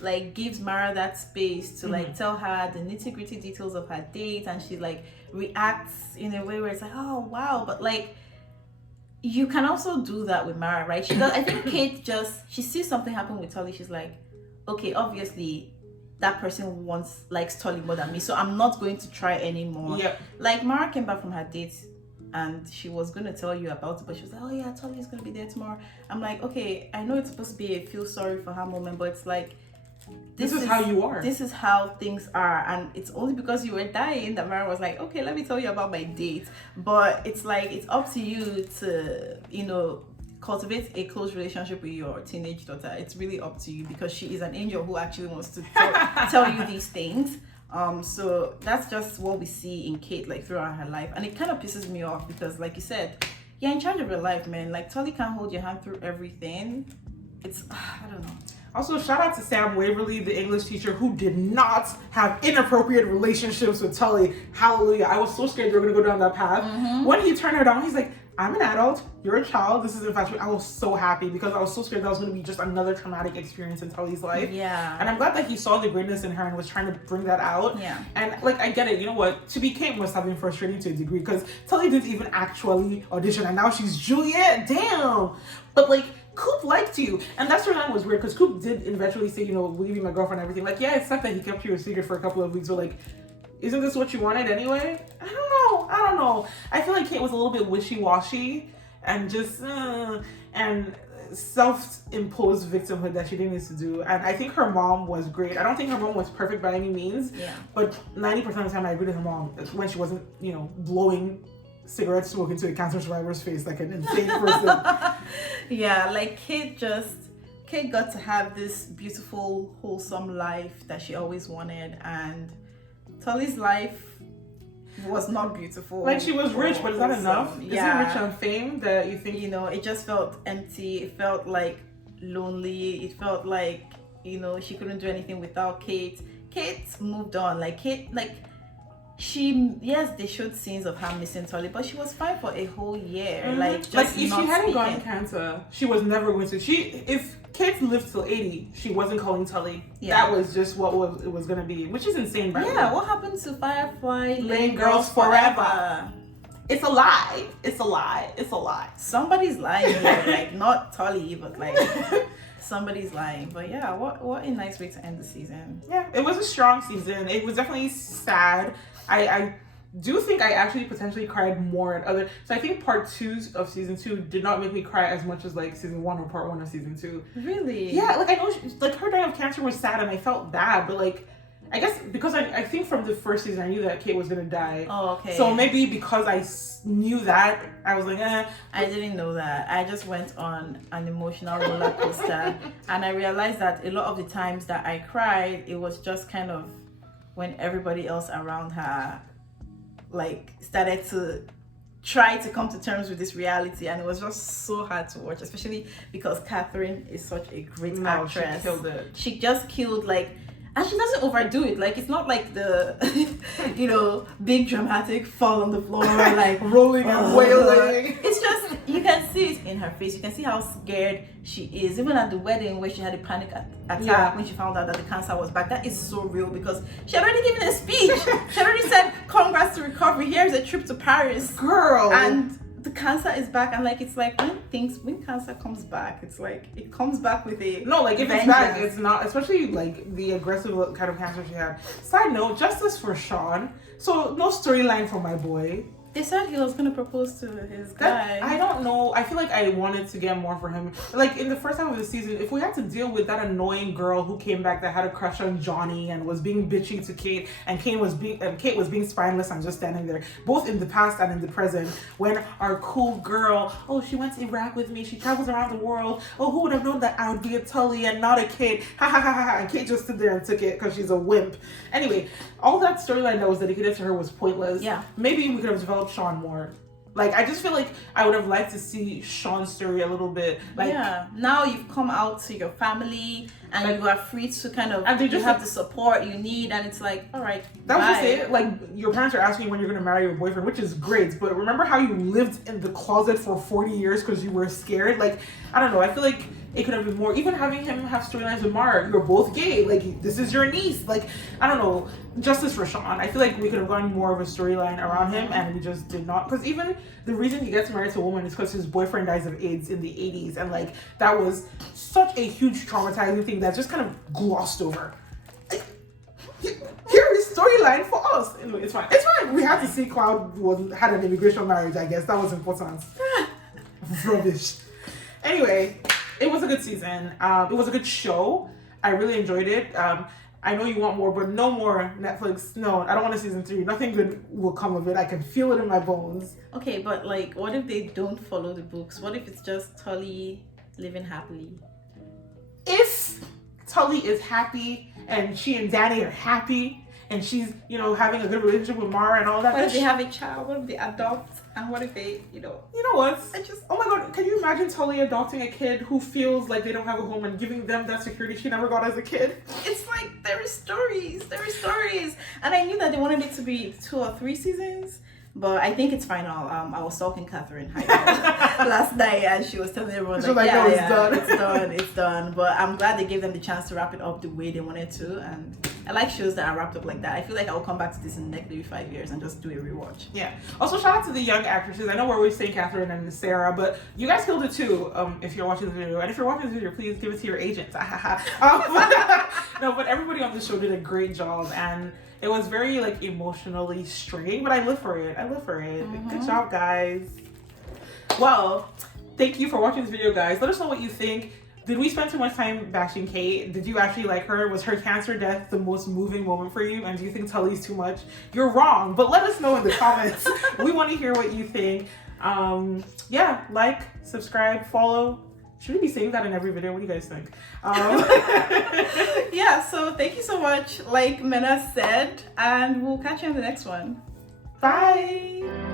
like gives Marah that space to like tell her the nitty-gritty details of her date, and she like reacts in a way where it's like, oh wow, but like you can also do that with Marah, right? She does. I think Kate she sees something happen with Tully. She's like, okay, obviously that person likes Tully more than me, so I'm not going to try anymore. Yep. Like Marah came back from her date and she was going to tell you about it, but she was like, oh yeah, Tully's going to be there tomorrow. I'm like, okay, I know it's supposed to be a feel sorry for her moment, but it's like, this is how you are. This is how things are, and it's only because you were dying that Marah was like, okay, let me tell you about my date. But it's like, it's up to you to, you know, cultivate a close relationship with your teenage daughter. It's really up to you because she is an angel who actually wants to tell you these things. So that's just what we see in Kate like throughout her life, and it kind of pisses me off because, like you said, you're in charge of your life, man. Like Tully can't hold your hand through everything. It's I don't know. Also, shout out to Sam Waverly, the English teacher who did not have inappropriate relationships with Tully. Hallelujah. I was so scared you were going to go down that path. When he turned her down, he's like, I'm an adult, you're a child, this is infatuation. I was so happy because I was so scared that was going to be just another traumatic experience in Tully's life. Yeah. And I'm glad that he saw the greatness in her and was trying to bring that out. Yeah. And like, I get it. You know what? To be Kate must have been frustrating to a degree because Tully didn't even actually audition and now she's Juliet. Damn. But like, Coop liked you, and that storyline was weird because Coop did eventually say, you know, will you be my girlfriend and everything. Like, yeah, it sucked that he kept you a secret for a couple of weeks, but like, isn't this what you wanted anyway? I don't know. I feel like Kate was a little bit wishy-washy and just, and self-imposed victimhood that she didn't need to do. And I think her mom was great. I don't think her mom was perfect by any means. Yeah. But 90% of the time I agree with her mom when she wasn't, blowing cigarette smoke into a cancer survivor's face like an insane person. Yeah, like Kate got to have this beautiful, wholesome life that she always wanted, and Tully's life was not beautiful. Like, she was rich, but is that enough? Yeah. Is it rich on fame that you think? It just felt empty. It felt like lonely. It felt like, she couldn't do anything without Kate. Kate moved on. Like, Kate, they showed scenes of her missing Tully, but she was fine for a whole year. Mm-hmm. If she hadn't gotten cancer, she was never going to. If Kate lived till 80, she wasn't calling Tully. Yeah. That was just what it was gonna be, which is insane. By the way. What happened to Firefly Lane Girls Forever? It's a lie. It's a lie. It's a lie. Somebody's lying here, like not Tully, but like somebody's lying. But yeah, what a nice way to end the season. Yeah, it was a strong season. It was definitely sad. I do think I actually potentially cried more at other. So I think part 2 of season 2 did not make me cry as much as like season 1 or part 1 of season 2. Really? Yeah, like I know her dying of cancer was sad and I felt bad, but like I guess because I think from the first season I knew that Kate was gonna die. Oh, okay. So maybe because I knew that, I was like, I didn't know that. I just went on an emotional roller coaster, and I realized that a lot of the times that I cried, it was just kind of when everybody else around her like started to try to come to terms with this reality, and it was just so hard to watch, especially because Catherine is such a great actress. She killed it. She just killed, and she doesn't overdo it. Like, it's not like the big dramatic fall on the floor, like rolling and wailing. It's just, you can see it in her face. You can see how scared she is. Even at the wedding where she had a panic attack when she found out that the cancer was back. That is so real because she had already given a speech. She had already said, "Congrats to recovery. Here's a trip to Paris." Girl. And the cancer is back, and it's like when cancer comes back, it's like it comes back with a if it's back, it's not, especially like the aggressive kind of cancer she had. Side note, justice for Sean. So no storyline for my boy. They said he was gonna propose to his guy. I don't know. I feel like I wanted to get more for him. Like in the first half of the season, if we had to deal with that annoying girl who came back that had a crush on Johnny and was being bitchy to Kate, and Kate was being spineless and just standing there, both in the past and in the present. When our cool girl, she went to Iraq with me. She travels around the world. Oh, who would have known that I would be a Tully and not a Kate? Ha ha ha ha! And Kate just stood there and took it because she's a wimp. Anyway, all that storyline that was dedicated to her was pointless. Yeah. Maybe we could have developed Sean more. Like, I just feel like I would have liked to see Sean's story a little bit. Now you've come out to your family and you are free to kind of, and you have the support you need, and it's like, all right, that was just it. Like, your parents are asking you when you're going to marry your boyfriend, which is great, but remember how you lived in the closet for 40 years because you were scared? Like, I don't know, I feel like it could have been more. Even having him have storylines with Marah. You're both gay. Like, this is your niece. Like, I don't know. Justice for Sean. I feel like we could have gotten more of a storyline around him, and we just did not. Because even the reason he gets married to a woman is because his boyfriend dies of AIDS in the 80s. And, like, that was such a huge traumatizing thing that's just kind of glossed over. Here is storyline for us. Anyway, it's fine. It's fine. We had to see Cloud had an immigration marriage, I guess. That was important. Rubbish. Anyway, it was a good season. It was a good show. I really enjoyed it. I know you want more, but no more Netflix. No, I don't want a season 3. Nothing good will come of it. I can feel it in my bones. Okay, but what if they don't follow the books? What if it's just Tully living happily? If Tully is happy and she and Danny are happy and she's, having a good relationship with Marah and all that. What if they have a child? What if they adopt? And what if they, You know what? Oh my God, can you imagine Tully adopting a kid who feels like they don't have a home and giving them that security she never got as a kid? It's like, there are stories. And I knew that they wanted it to be 2 or 3 seasons. But I think it's final. I was talking Catherine last night, and she was telling everyone it's done. But I'm glad they gave them the chance to wrap it up the way they wanted to, and I like shows that are wrapped up like that. I feel like I'll come back to this in the next maybe 5 years and just do a rewatch. Yeah. Also, shout out to the young actresses. I know we're always saying Catherine and Sarah, but you guys killed it too. If you're watching the video, and if you're watching this video, please give it to your agents. No, but everybody on the show did a great job, and it was very emotionally straining, but I live for it. Mm-hmm. Good job, guys. Well, thank you for watching this video, guys. Let us know what you think. Did we spend too much time bashing Kate? Did you actually like her? Was her cancer death the most moving moment for you? And do you think Tully's too much? You're wrong, but let us know in the comments. We want to hear what you think. Yeah, like, subscribe, follow. Should we be saying that in every video? What do you guys think? Yeah, so thank you so much, like Mena said, and we'll catch you in the next one. Bye.